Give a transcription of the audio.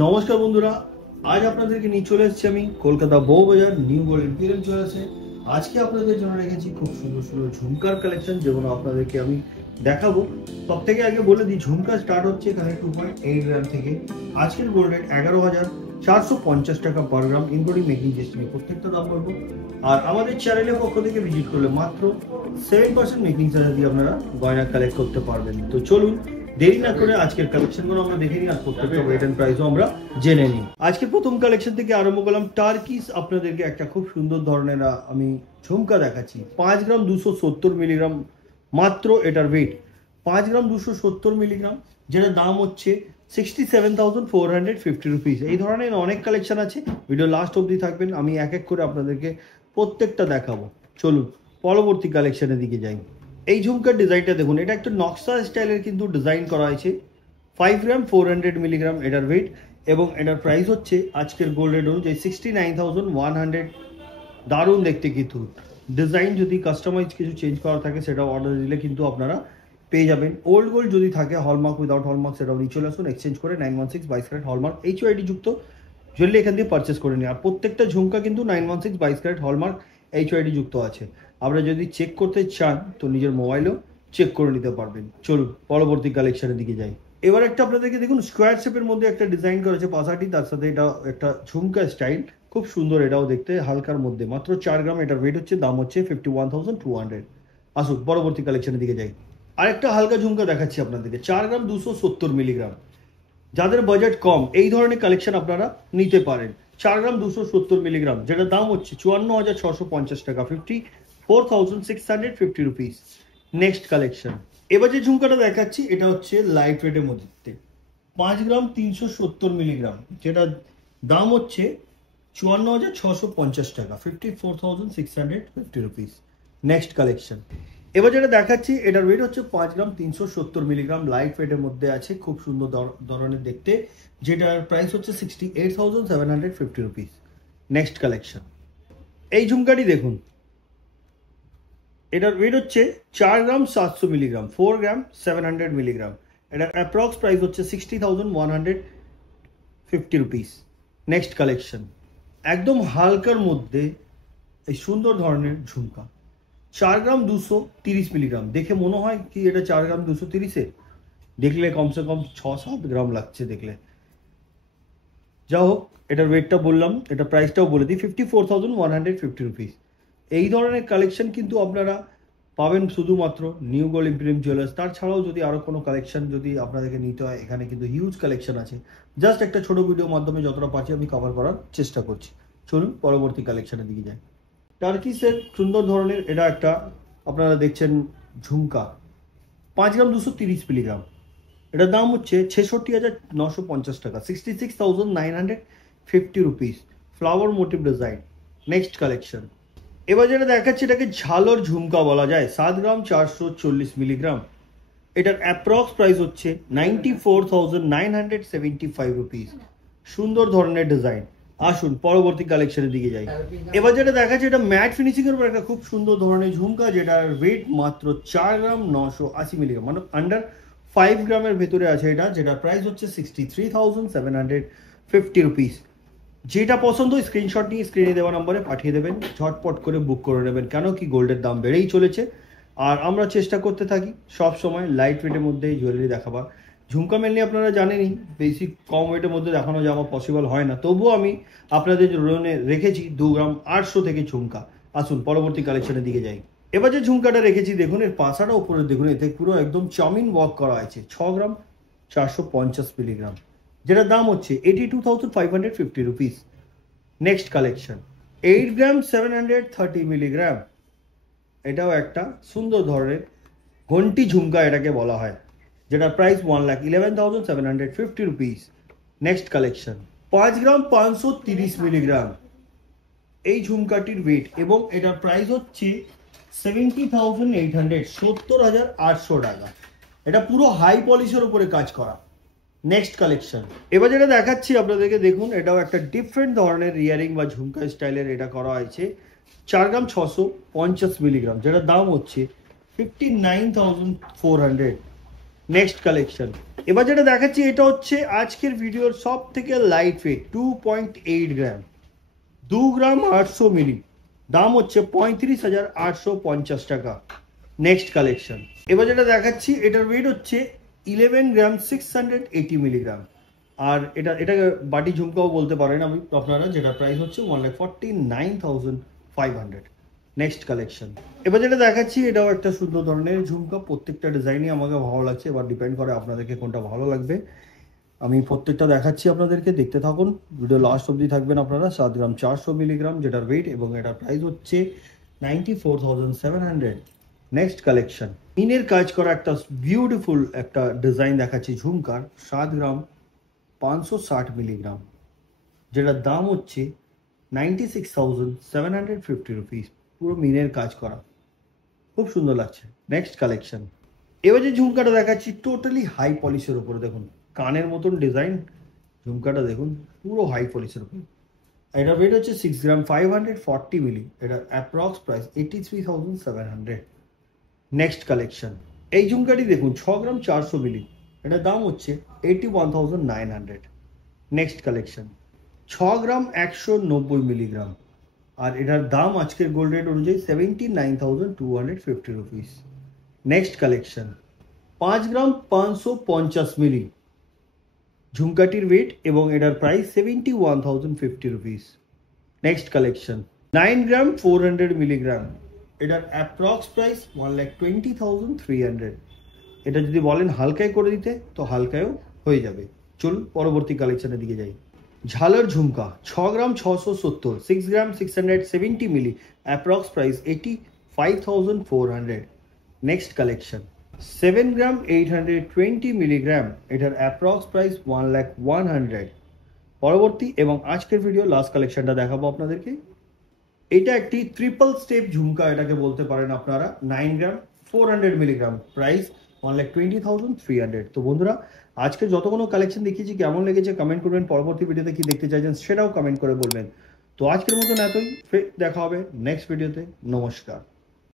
নমস্কার বন্ধুরা, আজ আপনাদেরকে নিয়ে চলে এসেছি আমি Kolkata Bowbazar new gold imperial জুয়েলার্সে। আজকে আপনাদের জন্য রেখেছি খুব সুন্দর সুন্দর ঝুমকার কালেকশন, যেগুলো আপনাদেরকে আমি দেখাবো। সব থেকে আগে বলে দিই, ঝুমকা স্টার্ট হচ্ছে এখানে 2.8 গ্রাম থেকে। আজকের গোল্ড রেট 11,450 টাকা পার গ্রাম, ইনক্লুডিং মেকিং জিএসটি। প্রত্যেকটা দাম বলবো। আর আমাদের চ্যানেলের পক্ষ থেকে ভিজিট করলে মাত্র 7% মেকিং চার্জ দিয়ে আপনারা গয়না কালেক্ট করতে পারবেন। তো চলুন দেরি না করে আজকের কালেকশনগুলো আমরা দেখে নিই, আর প্রত্যেকটা ওয়েট এন্ড প্রাইসও আমরা জেনে নিই। আজকের প্রথম কালেকশন থেকে আরম্ভ করলাম টার্কিস। আপনাদেরকে একটা খুব সুন্দর ধরনের আমি ঝুমকা দেখাচ্ছি। 5 গ্রাম 270 মিলিগ্রাম মাত্র এটার ওয়েট। 5 গ্রাম 270 মিলিগ্রাম, যেটার দাম হচ্ছে 67,450 রুপিস। এই ধরনের অনেক কালেকশন আছে, ভিডিও লাস্ট অবধি থাকবেন, আমি এক এক করে আপনাদেরকে প্রত্যেকটা দেখাবো। চলুন পরবর্তী কালেকশনের দিকে যাই। এই ঝুমকার ডিজাইনটা দেখুন, এটা একটা নকশা স্টাইলের কিন্তু ডিজাইন করা হয়েছে। 5 গ্রাম 400 মিলিগ্রাম এটার ওয়েট, এবং এটার প্রাইস হচ্ছে আজকের গোল্ড রেট অনুযায়ী 69,100। দারুণ দেখতে কিন্তু ডিজাইন। যদি কাস্টমাইজ কিছু চেঞ্জ করা থাকে সেটা অর্ডার দিলে কিন্তু আপনারা পেয়ে যাবেন। ওল্ড গোল্ড যদি থাকে, হলমার্ক উইদাউট হলমার্ক, সেটাও নিয়ে চলে আসুন, এক্সচেঞ্জ করে 916 22 ক্যারেট হলমার্ক HOID যুক্ত জুয়েলারি এখান দিয়ে পারচেস করে নিন। আর প্রত্যেকটা ঝুমকা কিন্তু 916 22 ক্যারেট হলমার্ক HOID যুক্ত আছে। আপনারা যদি চেক করতে চান তো নিজের মোবাইলেও চেক করে নিতে পারবেন। চলুন পরবর্তী কালেকশনের দিকে যাই। এবার একটা আপনাদেরকে দেখুন, স্কোয়ার শেপের মধ্যে একটা ডিজাইন করেছে পাশাটি, তার সাথে এটা একটা ঝুমকা স্টাইল, খুব সুন্দর। এটাও দেখতে হালকার মধ্যে, মাত্র 4 গ্রাম এটার ওয়েট হচ্ছে, দাম হচ্ছে 51,200। আসুন পরবর্তী কালেকশনের দিকে যাই। আরেকটা হালকা ঝুমকা দেখাচ্ছি আপনাদেরকে, 4 গ্রাম 270 মিলিগ্রাম। যাদের বাজেট কম, এই ধরনের কালেকশন আপনারা নিতে পারেন। 4 গ্রাম 270 মিলিগ্রাম, যেটার দাম হচ্ছে 54,650 টাকা, 54,650 রুপিস। Next collection. এবার যে ঝুমকাটা দেখাচ্ছি এটা হচ্ছে লাইট ওয়েটের মধ্যে, 5 গ্রাম 370 মিলিগ্রাম, যেটা দাম হচ্ছে 54,650 টাকা, 54,650 রুপিস। Next collection. এবার যেটা দেখাচ্ছি এটার ওয়েট হচ্ছে 5 গ্রাম 370 মিলিগ্রাম, লাইট ওয়েটের মধ্যে আছে, খুব সুন্দর ধরনের দেখতে, যেটার প্রাইস হচ্ছে 68,750 রুপিস। Next collection. এই ঝুমকাটি দেখুন, এটার ওয়েট হচ্ছে 4 গ্রাম 700 মিলিগ্রাম, 4 গ্রাম 700 মিলিগ্রাম। এটার অ্যাপ্রক্স প্রাইস হচ্ছে 60,150 রুপিস। Next collection. একদম হালকার মধ্যে এই সুন্দর ধরনের ঝুমকা, 4 গ্রাম 230 মিলিগ্রাম। দেখে মনে হয় কি এটা 4 গ্রাম 230-এ, দেখলে কমসে কম 6-7 গ্রাম লাগছে দেখলে। যা হোক, এটার ওয়েটটা বললাম, এটা প্রাইসটাও বলে দিই, 54,150 রুপিস। এই ধরনের কালেকশন কিন্তু আপনারা পাবেন শুধুমাত্র নিউ গোল্ড ইম্পিরিয়াল জুয়েলার্স। তাছাড়াও যদি আরও কোনো কালেকশন যদি আপনাদেরকে নিতে হয়, এখানে কিন্তু হিউজ কালেকশন আছে। জাস্ট একটা ছোট ভিডিওর মাধ্যমে যতটা পাচ্ছি আমি কভার করার চেষ্টা করছি। চলুন পরবর্তী কালেকশনের দিকে যাই। টার্কিসের সুন্দর ধরনের এটা একটা আপনারা দেখছেন ঝুমকা, 5 গ্রাম 230 মিলিগ্রাম। এটার দাম হচ্ছে 66,950 টাকা, 66,950 rupees. Flower motive design. Next collection. এবার যেটা দেখাচ্ছি এটাকে ঝালর ঝুমকা বলা যায়, 7 গ্রাম 440 মিলিগ্রাম। এটার অ্যাপ্রক্স প্রাইস হচ্ছে 94,975 রুপিস। সুন্দর ধরনের ডিজাইন। আসুন পরবর্তী কালেকশনের দিকে যাই। এবার যেটা দেখাচ্ছে এটা ম্যাট ফিনিশিং এর উপর একটা খুব সুন্দর ধরনের ঝুমকা, যেটার ওয়েট মাত্র 4 গ্রাম 980 মিলিগ্রাম, মানে আন্ডার 5 গ্রামের ভেতরে আছে এটা, যেটার প্রাইস হচ্ছে 63,750 রুপিস। যেটা পছন্দ স্ক্রিনশট নিয়ে স্ক্রিনে দেওয়া নম্বরে পাঠিয়ে দেবেন, ঝটপট করে বুক করে নেবেন, কেন কি গোল্ডের দাম বেড়েই চলেছে। আর আমরা চেষ্টা করতে থাকি সব সময় লাইট ওয়েটের মধ্যে জুয়েলারি দেখাবার। ঝুমকা মেনলি আপনারা জানেনই, বেশি কম ওয়েটের মধ্যে দেখানো যাওয়া পসিবল হয় না, তবুও আমি আপনাদের জন্য রেখেছি 2 গ্রাম 800 থেকে ঝুমকা। আসুন পরবর্তী কালেকশনের দিকে যাই। এবার যে ঝুমকাটা রেখেছি দেখুন, এর পাশাটা উপরে দেখুন, এতে পুরো একদম চাউমিন ওয়ার্ক করা আছে, 6 গ্রাম 450 মিলিগ্রাম, যেটার দাম হচ্ছে 82,550 রুপিস। Next collection. 8 গ্রাম 730 মিলিগ্রাম, এটাও একটা সুন্দর ধরনের ঘন্টি ঝুমকা এটাকে বলা হয়, যেটার প্রাইস 1,11,750 রুপিস। Next collection. 5 গ্রাম 530 মিলিগ্রাম, এই ঝুমকাটির ওয়েট এবং এটার প্রাইস হচ্ছে 70,800, 70,800 টাকা। এটা পুরো হাই পলিশের উপরে কাজ করা। Next collection. এবার যেটা দেখাচ্ছি আপনাদেরকে দেখুন, এটাও একটা ডিফারেন্ট ধরনের ইয়ারিং বা ঝুমকা স্টাইলের এটা করা হয়েছে, 4 গ্রাম 650 মিলিগ্রাম, যেটার দাম হচ্ছে 59,400। নেক্সট কালেকশন, এবার যেটা দেখাচ্ছি এটা হচ্ছে আজকের ভিডিওর সব থেকে লাইট ওয়েট 2.8 গ্রাম, 2 গ্রাম 800 মিলি, দাম হচ্ছে 35,850 টাকা। নেক্সট কালেকশন, এবার যেটা দেখাচ্ছি এটার ওয়েট হচ্ছে 11 গ্রাম 680 মিলিগ্রাম, আর এটাকে বাটি ঝুমকাও বলতে পারেন আমি আপনারা, যেটা প্রাইস হচ্ছে 1,49,500। নেক্সট কালেকশন, এবার যেটা দেখাচ্ছি এটাও একটা সুন্দর ধরনের ঝুমকা, প্রত্যেকটা ডিজাইনই আমাকে ভালো লাগছে, এবার ডিপেন্ড করে আপনাদেরকে কোনটা ভালো লাগবে। আমি প্রত্যেকটা দেখাচ্ছি আপনাদেরকে, দেখতে থাকুন, ভিডিও লাস্ট অবধি থাকবেন আপনারা। 7 গ্রাম 400 মিলিগ্রাম যেটার ওয়েট, এবং এটার প্রাইস হচ্ছে 94,700। নেক্সট কালেকশন, মিনের কাজ করা একটা বিউটিফুল একটা ডিজাইন দেখাচ্ছি ঝুমকার, 7 গ্রাম 560 মিলিগ্রাম, যেটার দাম হচ্ছে 96,750 রুপিস, পুরো মিনের কাজ করা, খুব সুন্দর লাগছে। নেক্সট কালেকশন, এবার যে ঝুমকাটা দেখাচ্ছি টোটালি হাই পলিশের উপরে, দেখুন কানের মতন ডিজাইন, ঝুমকাটা দেখুন পুরো হাই পলিশের উপরে। এটার ওয়েট হচ্ছে 6 গ্রাম 540 মিলি, এটার অ্যাপ্রক্স প্রাইস 83,700। নেক্সট কালেকশন, এই ঝুমকাটি দেখুন 6 গ্রাম 400 মিলি, এটার দাম হচ্ছে 81,900। নেক্সট কালেকশন, 6 গ্রাম 190 মিলিগ্রাম, আর এটার দাম আজকের গোল্ড রেট অনুযায়ী 79,250 রুপিস। নেক্সট কালেকশন, 5 গ্রাম 550 মিলি, ঝুমকাটির ওয়েট এবং এটার প্রাইস 71,050 রুপিস। নেক্সট কালেকশন, 9 গ্রাম 400 মিলিগ্রাম, এটার অ্যাপ্রক্স প্রাইস 1,20,300। এটা যদি বলেন হালকায় করে দিতে তো হালকায়ও হয়ে যাবে। চলুন পরবর্তী কালেকশনের দিকে যাই। ঝালর ঝুমকা 6 গ্রাম 670, 6 গ্রাম 670 মিলি, অ্যাপ্রক্স প্রাইস 85,400। নেক্সট কালেকশন, 7 গ্রাম 820 মিলিগ্রাম, এটার অ্যাপ্রক্স প্রাইস 1,01,100। পরবর্তী এবং আজকের ভিডিও লাস্ট কালেকশনটা দেখাবো আপনাদেরকে। এটা একটি ট্রিপল স্টেপ ঝুমকা, এটাকে বলতে পারেন আপনারা, 9 গ্রাম 400 মিলিগ্রাম, প্রাইস 1,20,300। তো বন্ধুরা, আজকে যতগুলো কালেকশন দেখিয়েছি কেমন লেগেছে কমেন্ট করবেন, পরবর্তী ভিডিওতে কি দেখতে চাইছেন সেটাও কমেন্ট করে বলবেন। তো আজকের মতন এতই, দেখা হবে নেক্সট ভিডিওতে। নমস্কার।